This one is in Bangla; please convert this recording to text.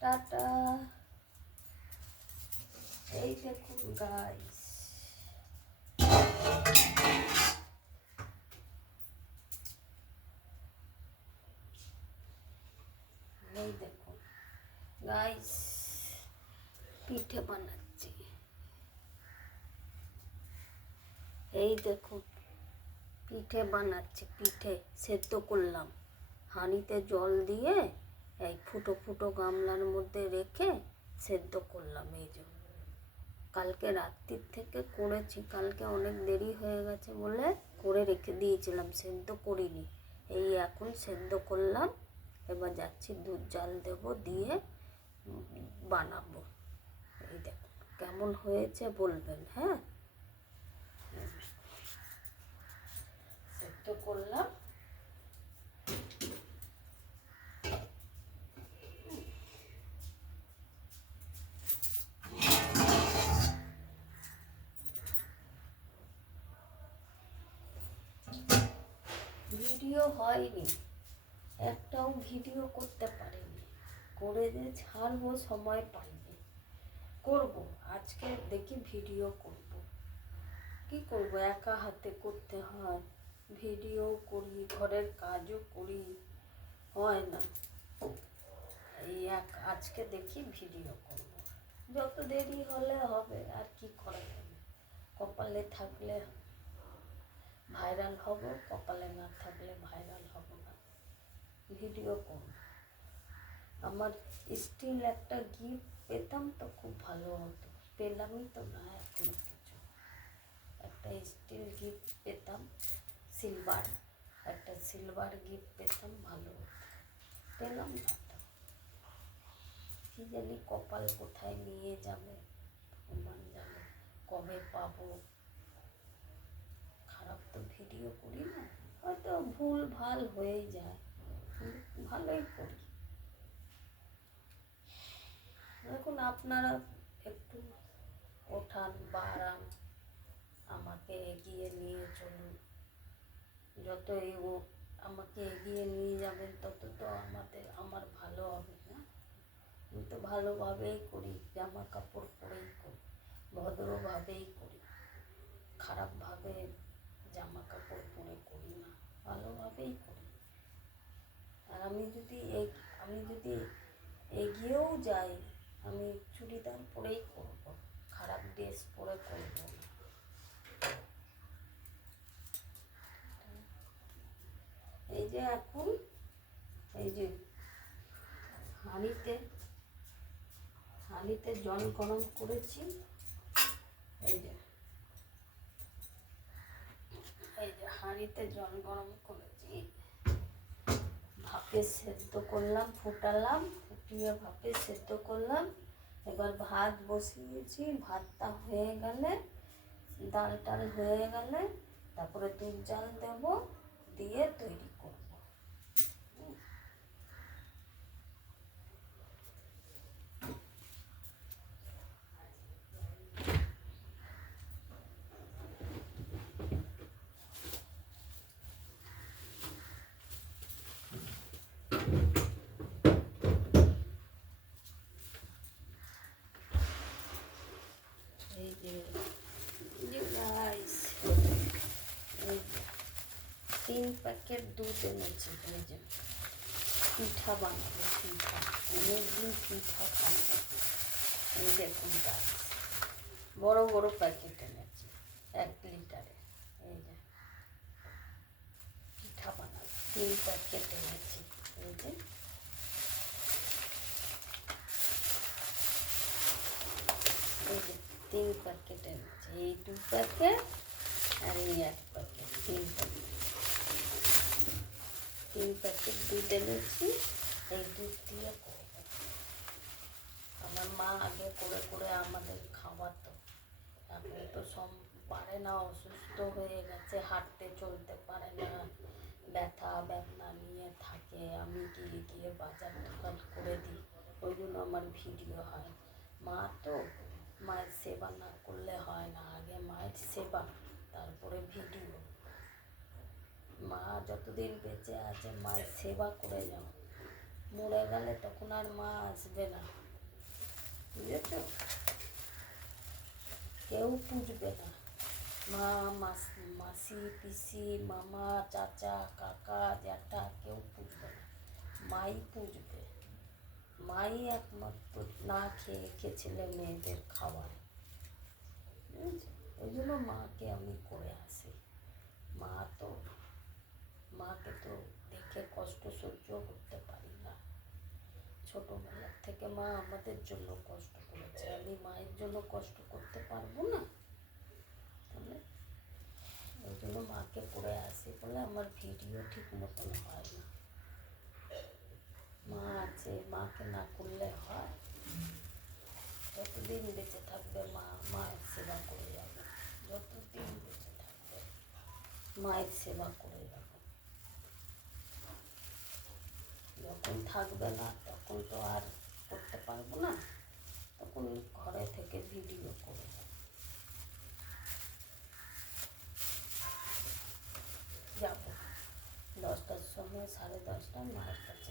টাটা। এই দেখুন গাইস, এই দেখুন গাইস, পিঠে বানাচ্ছি। এই দেখুন পিঠে বানাচ্ছি, পিঠে সেদ্ধ করলাম হাঁড়িতে জল দিয়ে, এই ফুটো ফুটো গামলার মধ্যে রেখে সেদ্ধ করলাম। এই যে কালকে রাত্রির থেকে করেছি, কালকে অনেক দেরি হয়ে গেছে বলে করে রেখে দিয়েছিলাম, সেদ্ধ করিনি। এই এখন সেদ্ধ করলাম, এবার যাচ্ছি দুধ জাল দেব, দিয়ে বানাবো। এই দেখুন কেমন হয়েছে বলবেন। হ্যাঁ, সেদ্ধ করলাম। ভিডিও হয়নি, একটাও ভিডিও করতে পারিনি, করে যে ছাড়বো সময় পাইনি। করব আজকে, দেখি ভিডিও করব। কি করব, একা হাতে করতে হয়, ভিডিও করি, ঘরের কাজও করি, হয় না। এই আজকে দেখি ভিডিও করব। যত দেরি হলে হবে, আর কি করা যাবে। কপালে থাকলে ভাইরাল হব, কপালে না থাকলে ভাইরাল হব না। ভিডিও করব। আমার স্টিল একটা গিফট পেতাম তো খুব ভালো হতো, পেলামই তো না এখনো কিছু। একটা স্টিল গিফট পেতাম, সিলভার, একটা সিলভার গিফট পেতাম, ভালো হতো, পেলাম না তো। কি জানি কপাল কোথায় নিয়ে যাবে, ভগবান জানে কবে পাবো। খারাপ তো ভিডিও করি না, হয়তো ভুল ভাল হয়েই যায়, ভালোই করি। এখন আপনারা একটু ওঠান বাড়ান, আমাকে এগিয়ে নিয়ে চলুন। যত আমাকে এগিয়ে নিয়ে যাবেন তত তো আমার ভালো হবে না। আমি তো ভালোভাবেই করি, জামা কাপড় পরেই করি, ভদ্রভাবেই করি, খারাপভাবে জামা কাপড় পরে করি না, ভালোভাবেই করি। আর আমি যদি এগিয়েও যাই, আমি চুড়িদার পরেই করব, খারাপ ড্রেস পরে করব না। এই যে এখন এই যে হাঁড়িতে জল গরম করেছি, এই যে হাঁড়িতে জল গরম করেছি, ভাপে সেদ্ধ করলাম, ফুটালাম, ফুটিয়ে ভাপে সেদ্ধ করলাম। এবার ভাত বসিয়েছি, ভাতটা হয়ে গেলে, ডাল টাল হয়ে গেলে তারপরে দুধ জাল দেব, দিয়ে তৈরি করব। এই যে গাইস, এই 3 প্যাকেট দুধ এনেছি। এই যে পিঠা বানাবো, পিঠা অনেকদিন পিঠা খাই না। এই দেখুন গাইস, বড় বড় প্যাকেট এনেছি 1 লিটারে। এই যে পিঠা বানাবো, 3 প্যাকেট এনেছি। এই যে এই যে 3 প্যাকেট এনেছি, এই 2 প্যাকেট আর এই 1 প্যাকেট, 3 প্যাকেট, 3 প্যাকেট দুধ এনেছি। এই দুধ দিয়ে করব। আমার মা আগে করে করে আমাদের খাওয়াতো, এখন তো সব পারে না, অসুস্থ হয়ে গেছে, হাঁটতে চলতে পারে না, ব্যথা বেদনা নিয়ে থাকে। আমি গিয়ে গিয়ে বাজার দোকান করে দিই, ওই জন্য আমার ভিডিও হয়। মা তো, মায়ের সেবা না করলে হয় না, আগে মায়ের সেবা তারপরে ভিডিও। মা যতদিন বেঁচে আছে মায়ের সেবা করে যাও, মরে গেলে তখন আর মা আসবে না, বুঝেছ? কেউ পুষবে না, মা, মাসি, পিসি, মামা, চাচা, কাকা, জ্যাঠা কেউ পুষবে না, মাই পুষবে। মাই একমাত্র না খেয়ে ছেলে মেয়েদের খাওয়ায়, বুঝেছো? ওই জন্য মাকে আমি করে আসি। মা তো, মাকে তো দেখে কষ্ট সহ্য করতে পারি না। ছোটবেলার থেকে মা আমাদের জন্য কষ্ট করেছে, আমি মায়ের জন্য কষ্ট করতে পারবো না? তাহলে ওই জন্য মাকে করে আসি বলে আমার ভিডিও ঠিক মতন হয় না। মা আছে, মাকে না করলে হয়? যতদিন বেঁচে থাকবে মা মায়ের সেবা করে যাবে, যতদিন বেঁচে থাকবে মায়ের সেবা করে যাবে। যখন থাকবে না তখন তো আর করতে পারবো না, তখন ঘরে থেকে ভিডিও করে যাবো 10টার সময়, 10:30 মায়ের কাছে